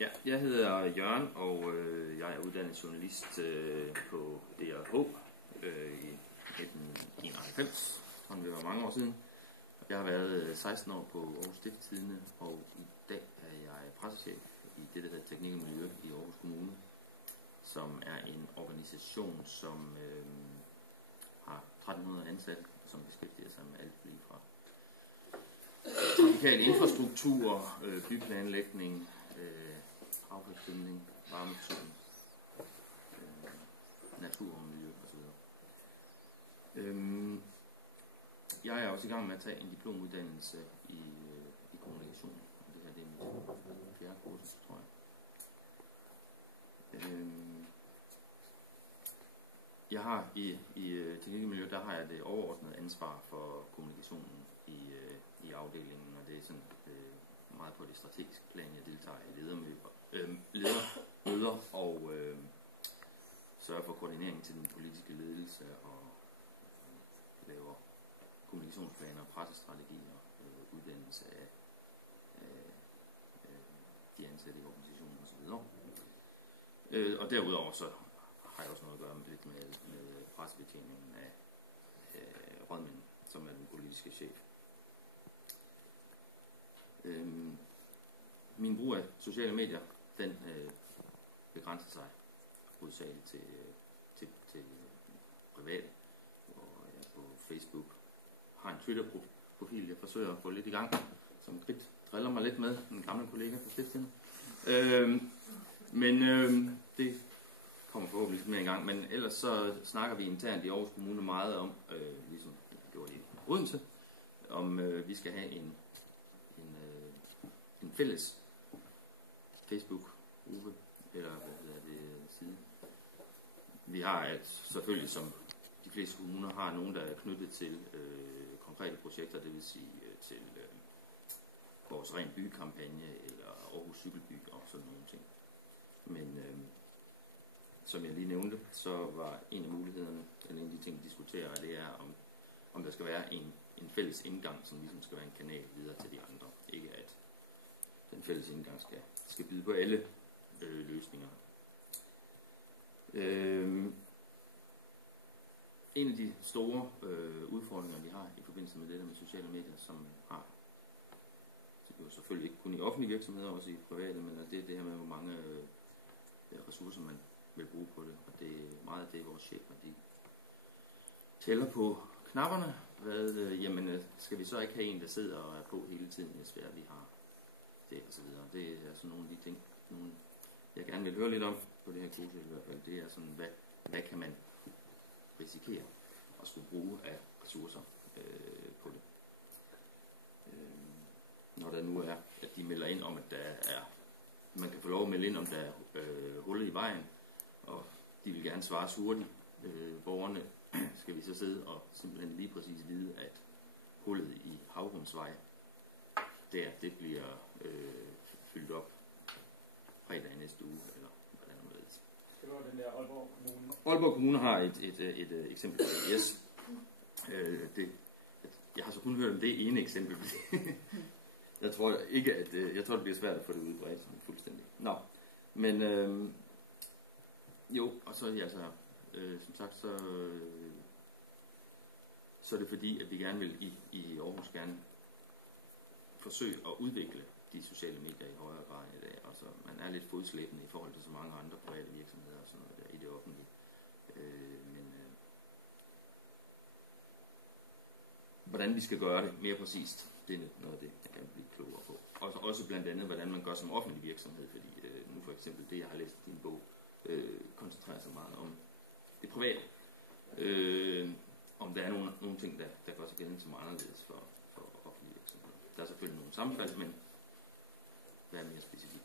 Ja, jeg hedder Jørgen, og jeg er uddannet journalist på DRH i 1991, og det var mange år siden. Jeg har været 16 år på Aarhus Stiftstidende, og i dag er jeg pressechef i det, der hedder Teknik og Miljø i Aarhus Kommune, som er en organisation, som har 1300 ansatte, som beskæftiger sig med alt lige fra trafikal infrastruktur, byplanlægning, affaldsdæmning, varmeforsyning, natur og miljø osv. Jeg er også i gang med at tage en diplomuddannelse i kommunikation. Det her det er mit fjerde kursus, tror jeg. Jeg har i teknik og miljø, der har jeg det overordnede ansvar for kommunikationen i afdelingen, og det er sådan meget på det strategiske plan. Jeg deltager i ledermøder og sørger for koordinering til den politiske ledelse og laver kommunikationsplaner, pressestrategier, uddannelse af de ansatte i organisationen osv. Og derudover så har jeg også noget at gøre med pressebetjeningen af rådmanden, som er den politiske chef. Min brug af sociale medier, den begrænser sig hovedsageligt til private, hvor jeg på Facebook har en Twitter-profil, jeg forsøger at få lidt i gang, som Grit driller mig lidt med, en gammel kollega på Stiftstidende. Men det kommer forhåbentlig lidt mere i gang. Men ellers så snakker vi internt i Aarhus Kommune meget om, ligesom jeg gjorde i Odense, om vi skal have en fælles Facebook-gruppe, eller hvad hedder det, side. Vi har selvfølgelig, som de fleste kommuner, har nogen, der er knyttet til konkrete projekter, det vil sige til vores ren by-kampagne, eller Aarhus Cykelby og sådan nogle ting. Men som jeg lige nævnte, så var en af mulighederne, eller en af de ting, vi diskuterer, det er, om der skal være en fælles indgang, som ligesom skal være en kanal videre til de andre. Ikke at den fælles indgang skal byde på alle løsninger. En af de store udfordringer, vi har i forbindelse med det der med sociale medier, som har jo selvfølgelig ikke kun i offentlige virksomheder, også i private, men det er det her med, hvor mange ressourcer man vil bruge på det. Og det er meget af det, vores chefer de tæller på knapperne. Jamen, skal vi så ikke have en, der sidder og er på hele tiden, hvis vi har det og så videre. Det er sådan nogle af de ting, jeg gerne vil høre lidt om på det her kursus i hvert fald. Det er sådan, hvad kan man risikere at skulle bruge af ressourcer på det. Når der nu er, at de melder ind om, at man kan få lov at melde ind, om der er huller i vejen, og de vil gerne svare hurtigt. Borgerne skal vi så sidde og simpelthen lige præcis vide, at hullet i Havrumsvej, det bliver fyldt op fredag i næste uge, eller hvordan det er. Det var den der Aalborg Kommune. Aalborg Kommune har et eksempel på det, yes. Jeg har så kun hørt om det ene eksempel. Jeg tror ikke, jeg tror, det bliver svært at få det udbredt sådan fuldstændig. Nå, men jo, og så altså, som sagt, så er det fordi, at vi gerne vil i Aarhus gerne forsøge at udvikle de sociale medier i højere grad i dag. Altså, man er lidt fodslæbende i forhold til så mange andre private virksomheder og sådan noget der i det offentlige. Hvordan vi skal gøre det mere præcist, det er noget af det, jeg kan blive klogere på. Og også blandt andet, hvordan man gør som offentlig virksomhed, fordi nu for eksempel det, jeg har læst i din bog, koncentrerer sig meget om det private. Om der er nogle ting, der gør sig gældende som anderledes for offentlige virksomheder. Der er selvfølgelig nogle sammenfald, men hvad er mere specifikt?